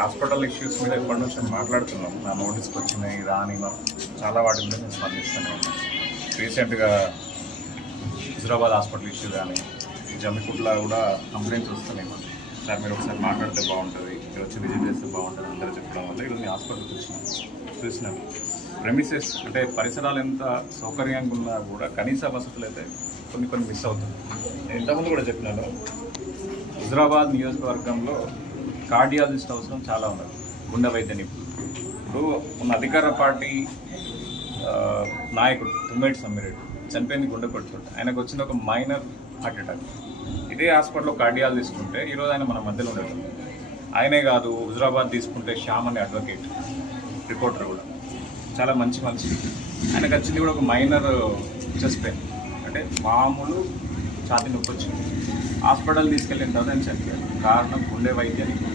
Hospital issues మీద ఎప్పటి నుంచి మాట్లాడుతున్నాం. నా నోటీస్కి వచ్చినాయి రాని చాలా వాటి మీద నేను స్పందిస్తూనే ఉన్నాను. రీసెంట్గా హైదరాబాద్ హాస్పిటల్ ఇష్యూ కానీ జమ్మికుంటలో కూడా కంప్లైంట్స్ వస్తున్నాయి. సార్ మీరు ఒకసారి మాట్లాడితే బాగుంటుంది, మీరు వచ్చి విజిట్ చేస్తే బాగుంటుంది అందరూ చెప్పడం వల్ల ఈరోజు నేను హాస్పిటల్కి చూసినాను. ప్రెమిసెస్ అంటే పరిసరాలు ఎంత సౌకర్యంగా ఉన్నా కూడా కనీస వసతులు అయితే కొన్ని మిస్ అవుతుంది. నేను ఇంతకుముందు కూడా చెప్పినాను, హైదరాబాద్ నియోజకవర్గంలో కార్డియాలజిస్ట్ అవసరం చాలా ఉన్నది, గుండె వైద్య నిపుణులు. ఇప్పుడు ఉన్న అధికార పార్టీ నాయకుడు తుమ్మేటి సమ్మిరెడ్డి చనిపోయింది గుండెపోటు చోట. ఆయనకు వచ్చిన ఒక మైనర్ హార్ట్ అటాక్. ఇదే హాస్పిటల్లో కార్డియాలజిస్ట్ ఉంటే ఈరోజు ఆయన మన మధ్యలో ఉండేది. ఆయనే కాదు, హైదరాబాద్ తీసుకుంటే శ్యామ్ అనే అడ్వకేట్ రిపోర్టర్ కూడా చాలా మంచి ఆయనకు వచ్చింది కూడా ఒక మైనర్ చెస్ట్ పెయిన్, అంటే మామూలు ఛాతీ నొప్పి వచ్చింది. హాస్పిటల్ తీసుకెళ్ళిన తర్వాత ఆయన చనిపోయాడు. కారణం గుండె వైద్యానికి.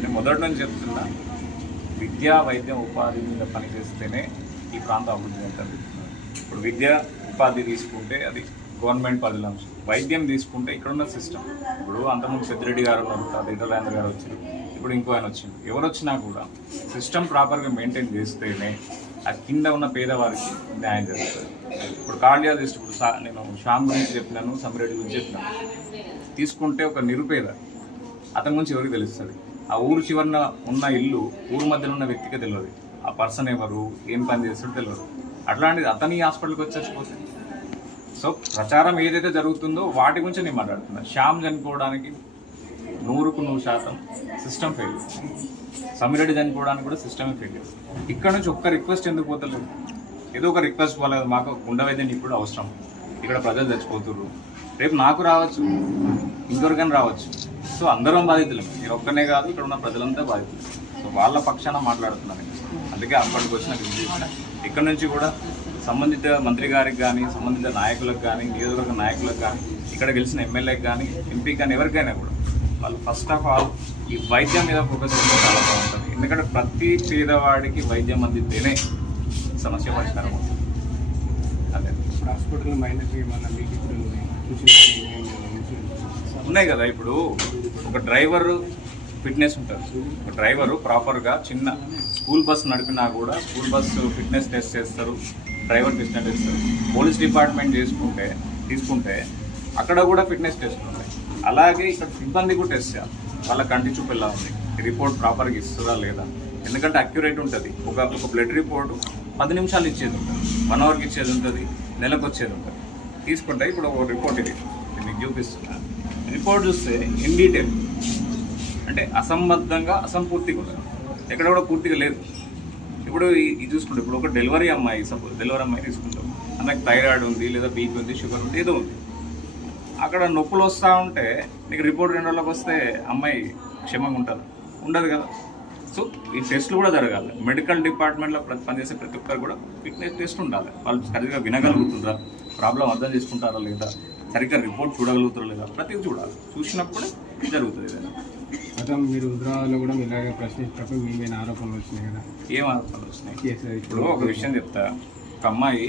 నేను మొదటి నుంచి చెప్తున్నా, విద్యా వైద్యం ఉపాధి మీద పనిచేస్తేనే ఈ ప్రాంతం అభివృద్ధి అవుతుంది. ఇప్పుడు విద్య ఉపాధి తీసుకుంటే అది గవర్నమెంట్ పరిధిలో అంశం. వైద్యం తీసుకుంటే ఇక్కడున్న సిస్టమ్, ఇప్పుడు అంతకుముందు పెద్దిరెడ్డి గారు ఉన్నారు, తర్వాత ఇటలాంధ్ర గారు వచ్చారు, ఇప్పుడు ఇంకో ఆయన వచ్చింది. ఎవరు వచ్చినా కూడా సిస్టమ్ ప్రాపర్గా మెయింటైన్ చేస్తేనే ఆ కింద ఉన్న పేదవారికి న్యాయం జరుగుతుంది. ఇప్పుడు కార్డియాలజిస్ట్, ఇప్పుడు నేను శ్యామ్ గురించి చెప్పినాను, సమ్మిరెడ్డి గురించి చెప్పినాను. తీసుకుంటే ఒక నిరుపేద, అతని గురించి ఎవరికి తెలుస్తుంది? ఆ ఊరు చివరన ఉన్న ఇల్లు ఊరు మధ్యలో ఉన్న వ్యక్తికే తెలియదు, ఆ పర్సన్ ఎవరు, ఏం పని చేస్తాడో తెలియదు. అట్లాంటిది అతని హాస్పిటల్కి వచ్చేసిపోతుంది. సో ప్రచారం ఏదైతే జరుగుతుందో వాటి గురించి నేను మాట్లాడుతున్నాను. శ్యామ్ చనిపోవడానికి 100% సిస్టమ్ ఫెయిల్యూర్. సమ్మిరెడ్డి చనిపోవడానికి కూడా సిస్టమే ఫెయిల్యూర్. ఇక్కడ నుంచి ఒక్క రిక్వెస్ట్ ఎందుకు పోతలేదు? ఏదో ఒక రిక్వెస్ట్ పోలేదు, మాకు గుండె వైద్యం ఇప్పుడు అవసరం, ఇక్కడ ప్రజలు చచ్చిపోతున్నారు, రేపు నాకు రావచ్చు, ఇంకొకరికైనా రావచ్చు. సో అందరం బాధితులు, మీరు ఒక్కనే కాదు, ఇక్కడ ఉన్న ప్రజలంతా బాధితులు. సో వాళ్ళ పక్షాన మాట్లాడుతున్నాను. అందుకే అప్పటికి వచ్చిన విజయం ఇక్కడ నుంచి కూడా సంబంధిత మంత్రి గారికి కానీ, సంబంధిత నాయకులకు కానీ, నియోజకవర్గ నాయకులకు కానీ, ఇక్కడ గెలిచిన ఎమ్మెల్యేకి కానీ, ఎంపీ కానీ, ఎవరికైనా కూడా వాళ్ళు ఫస్ట్ ఆఫ్ ఆల్ ఈ వైద్యం మీద ఫోకస్ చేస్తే చాలా బాగుంటుంది. ఎందుకంటే ప్రతి పేదవాడికి వైద్యం అందితేనే సమస్య పరిష్కారం అవుతుంది. అదే హాస్పిటల్ ఉన్నాయి కదా. ఇప్పుడు ఒక డ్రైవర్ ఫిట్నెస్ ఉంటుంది, ఒక డ్రైవరు ప్రాపర్గా చిన్న స్కూల్ బస్ నడిపినా కూడా స్కూల్ బస్సు ఫిట్నెస్ టెస్ట్ చేస్తారు, డ్రైవర్ ఫిట్నెస్ చేస్తారు. పోలీస్ డిపార్ట్మెంట్ తీసుకుంటే అక్కడ కూడా ఫిట్నెస్ టెస్ట్ ఉంటాయి. అలాగే ఇక్కడ సిబ్బంది కూడా టెస్ట్ చేయాలి, వాళ్ళ కంటి చూపు ఎలా ఉంది, రిపోర్ట్ ప్రాపర్గా ఇస్తుందా లేదా. ఎందుకంటే అక్యురేట్ ఉంటుంది. ఒక బ్లడ్ రిపోర్టు 10 నిమిషాలు ఇచ్చేది ఉంటుంది, 1 అవర్కి ఇచ్చేది ఉంటుంది, నెలకు వచ్చేది ఉంటుంది. తీసుకుంటే ఇప్పుడు ఒక రిపోర్ట్ ఇది మీకు చూపిస్తున్నా. రిపోర్ట్ చూస్తే ఇన్ డీటెయిల్, అంటే అసంబద్ధంగా అసంపూర్తిగా ఉంటుంది, ఎక్కడ కూడా పూర్తిగా లేదు. ఇప్పుడు ఇది చూసుకుంటే ఇప్పుడు ఒక డెలివరీ అమ్మాయి, సపోజ్ డెలివరీ అమ్మాయి తీసుకుంటాం, ఆమెకు థైరాయిడ్ ఉంది, లేదా బీపీ ఉంది, షుగర్ ఉంది, ఏదో ఉంది. అక్కడ నొప్పులు వస్తూ ఉంటే నీకు రిపోర్ట్ 2 రోజులకు వస్తే అమ్మాయి క్షేమంగా ఉంటుంది? ఉండదు కదా. సో ఈ టెస్టులు కూడా జరగాలి. మెడికల్ డిపార్ట్మెంట్లో పనిచేసే ప్రతి ఒక్కరు కూడా ఫిట్నెస్ టెస్ట్ ఉండాలి. వాళ్ళు సరిగ్గా వినగలుగుతుందా, ప్రాబ్లం అర్థం చేసుకుంటారా లేదా, సరిగ్గా రిపోర్ట్ చూడగలుగుతారా లేదా, ప్రతిదీ చూడాలి. చూసినప్పుడే జరుగుతుంది ఏదైనా. గతం మీరు హైదరాబాద్లో కూడా ఇలాగే ప్రశ్నించినప్పుడు మీ మీద ఆరోపణలు వచ్చినాయి కదా? ఏం ఆరోపణలు వచ్చినాయి? ఇప్పుడు ఒక విషయం చెప్తా. ఒక అమ్మాయి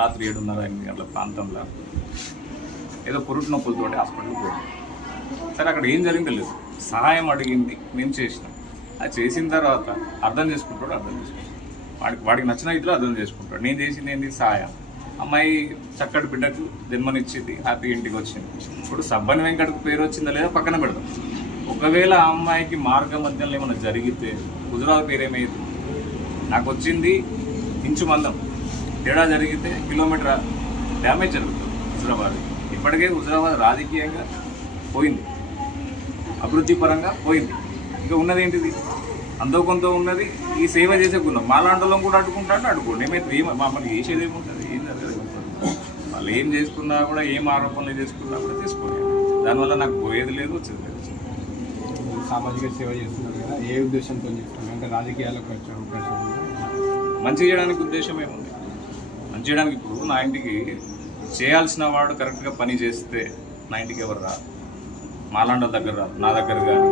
రాత్రి 7:30-8 గంటల ప్రాంతంలో ఏదో పురుటి నొప్పులతోటి హాస్పిటల్కి పోయింది. సరే అక్కడ ఏం జరిగిందో లేదు, సహాయం అడిగింది, మేము చేసినాం. అది చేసిన తర్వాత అర్థం చేసుకుంటాడు, వాడికి నచ్చిన ఇట్లా అర్థం చేసుకుంటాడు. నేను చేసింది ఏంటి? సహాయం. అమ్మాయి చక్కటి బిడ్డకు జన్మనిచ్చింది, హ్యాపీ ఇంటికి వచ్చింది. ఇప్పుడు సబ్బని వెంకటకు పేరు వచ్చిందా లేదా పక్కన పెడతాం. ఒకవేళ ఆ అమ్మాయికి మార్గ మధ్యలో ఏమైనా జరిగితే హుజురాబాద్ పేరు ఏమైంది? నాకు వచ్చింది ఇంచు మందం, తేడా జరిగితే కిలోమీటర్ డ్యామేజ్ జరుగుతుంది హుజురాబాద్. ఇప్పటికే హుజురాబాద్ రాజకీయంగా పోయింది, అభివృద్ధి పరంగా పోయింది. ఇంకా ఉన్నది ఏంటిది? అంతో కొంత ఉన్నది ఈ సేవ చేసే గుణం. మాలాంటలం కూడా అడ్డుకోండి. ఏమైతే మమ్మల్ని చేసేది ఏముంటుంది? ఏం జరగదు. వాళ్ళు ఏం చేసుకున్నా కూడా, ఏం ఆరోపణలు చేసుకున్నా కూడా తీసుకోలేదు. దానివల్ల నాకు పోయేది లేదు, వచ్చేది లేదు. సామాజిక సేవ చేస్తున్నారు కదా, ఏ ఉద్దేశంతో చేస్తున్నారు? అంటే రాజకీయాలకు వచ్చే అవకాశం ఉంది? మంచి చేయడానికి ఉద్దేశం ఏముంది? మంచి చేయడానికి ఇప్పుడు నా ఇంటికి చేయాల్సిన వాడు కరెక్ట్గా పని చేస్తే నా ఇంటికి ఎవరు రాదు. మాలాండల దగ్గర రాదు, నా దగ్గర కానీ,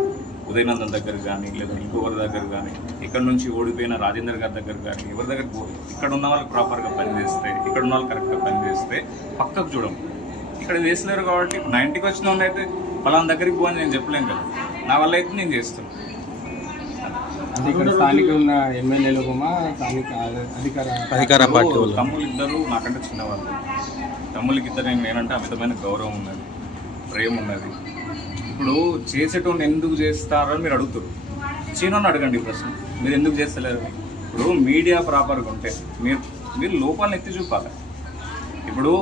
ఉదయనందన్ దగ్గర కానీ, లేదా ఇంకొకరి దగ్గర కానీ, ఇక్కడ నుంచి ఓడిపోయిన రాజేందర్ గారి దగ్గర కానీ, ఎవరి దగ్గర ఇక్కడ ఉన్న వాళ్ళు ప్రాపర్గా పనిచేస్తే, ఇక్కడ ఉన్న వాళ్ళు కరెక్ట్గా పనిచేస్తే పక్కకు చూడము. ఇక్కడ వేసలేరు కాబట్టి నా ఇంటికి వచ్చిన వాళ్ళు అయితే పలానా దగ్గరికి పోని నేను చెప్పలేను కదా. నా వల్ల అయితే నేను చేస్తున్నాను. అంటే ఇక్కడ స్థానిక ఉన్న ఎమ్మెల్యేలు స్థానిక అధికార పార్టీ వాళ్ళు తమ్ముళ్ళు ఇద్దరు నాకంటే చిన్నవాళ్ళు. తమ్ముళ్ళకి ఇద్దరు నేనంటే అమితమైన గౌరవం ఉన్నది, ప్రేమ ఉన్నది. ఇప్పుడు చేసేటోని ఎందుకు చేస్తారని మీరు అడుగుతారు. చీనోని అడగండి ఈ ప్రశ్న, మీరు ఎందుకు చేస్తలేరు? ఇప్పుడు మీడియా ప్రాపర్గా ఉంటే మీరు లోపాలను ఎత్తి చూపాలి. ఇప్పుడు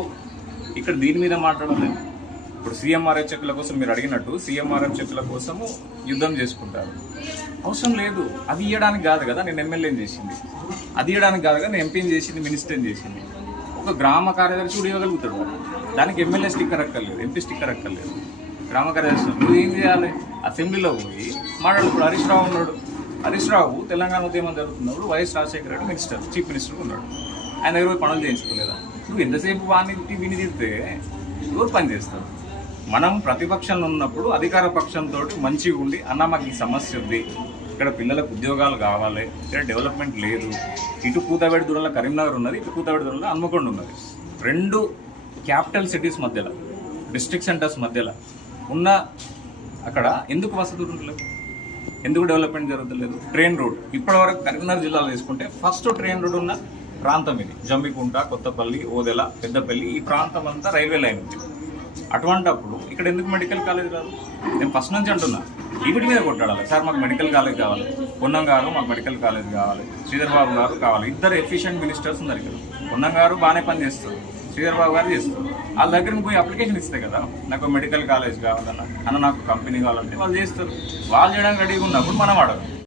ఇక్కడ దీని మీద మాట్లాడలేదు. ఇప్పుడు సీఎంఆర్ఎఫ్ చెక్కుల కోసం మీరు అడిగినట్టు సీఎంఆర్ఎఫ్ చెక్కుల కోసము యుద్ధం చేసుకుంటారు. అవసరం లేదు. అది ఇవ్వడానికి కాదు కదా నేను ఎమ్మెల్యేని చేసింది, అది ఇవ్వడానికి కాదు కదా నేను ఎంపీని చేసింది, మినిస్టర్ని చేసింది. ఒక గ్రామ కార్యదర్శి కూడా ఇవ్వగలుగుతాడు వాడు. దానికి ఎమ్మెల్యే స్టిక్కర్ అక్కర్లేదు, ఎంపీ స్టిక్కర్ అక్కర్లేదు. గ్రామ కార్యదర్శి నువ్వు ఏం చేయాలి? అసెంబ్లీలో పోయి మాట్లాడుతున్నాడు. హరీష్ రావు ఉన్నాడు. హరీష్ రావు తెలంగాణ ఉద్యమం జరుగుతున్నప్పుడు YS Rajasekhara Reddy minister, chief minister ఉన్నాడు. ఆయన దగ్గర పోయి పనులు చేయించుకోలేదా? నువ్వు ఎంతసేపు వాడిని విని తిడితే ఎవరు పని చేస్తారు? మనం ప్రతిపక్షంలో ఉన్నప్పుడు అధికార పక్షంతో మంచిగా ఉండి అన్న మాకు ఈ సమస్య ఉంది, ఇక్కడ పిల్లలకు ఉద్యోగాలు కావాలి, ఇక్కడ డెవలప్మెంట్ లేదు. ఇటు కూతవేడి దూరంలో కరీంనగర్ ఉన్నది, ఇటు కూతవేడి దూరంలో హన్మకొండ ఉన్నది. రెండు క్యాపిటల్ సిటీస్ మధ్యలో, డిస్ట్రిక్ట్ సెంటర్స్ మధ్యలో ఉన్న అక్కడ ఎందుకు వసతులు ఉండలేదు? ఎందుకు డెవలప్మెంట్ జరుగుతలేదు? ట్రైన్ రోడ్ ఇప్పటివరకు కరీంనగర్ జిల్లాలో తీసుకుంటే ఫస్ట్ ట్రైన్ రోడ్ ఉన్న ప్రాంతం ఇది. జమ్మికుంట, కొత్తపల్లి, ఓదెల, పెద్దపల్లి ఈ ప్రాంతం అంతా రైల్వే లైన్ ఉంది. అటువంటప్పుడు ఇక్కడ ఎందుకు మెడికల్ కాలేజ్ రాదు? నేను ఫస్ట్ నుంచి అంటున్నా, వీటి మీద కొట్టాడాలి. సార్ మాకు మెడికల్ కాలేజ్ కావాలి, పొన్నం గారు మాకు మెడికల్ కాలేజ్ కావాలి, శ్రీధర్ బాబు గారు కావాలి. ఇద్దరు ఎఫిషియెంట్ మినిస్టర్స్ ఉన్నారు ఇక్కడ. పొన్నం గారు బాగానే పని చేస్తారు, శ్రీధర్ బాబు గారు చేస్తారు. వాళ్ళ దగ్గర పోయి అప్లికేషన్ ఇస్తే కదా నాకు మెడికల్ కాలేజ్ కావాలన్నా, అన్న నాకు కంపెనీ కావాలంటే వాళ్ళు చేస్తారు. వాళ్ళు చేయడానికి రెడీగా ఉన్నప్పుడు మనం అడగం.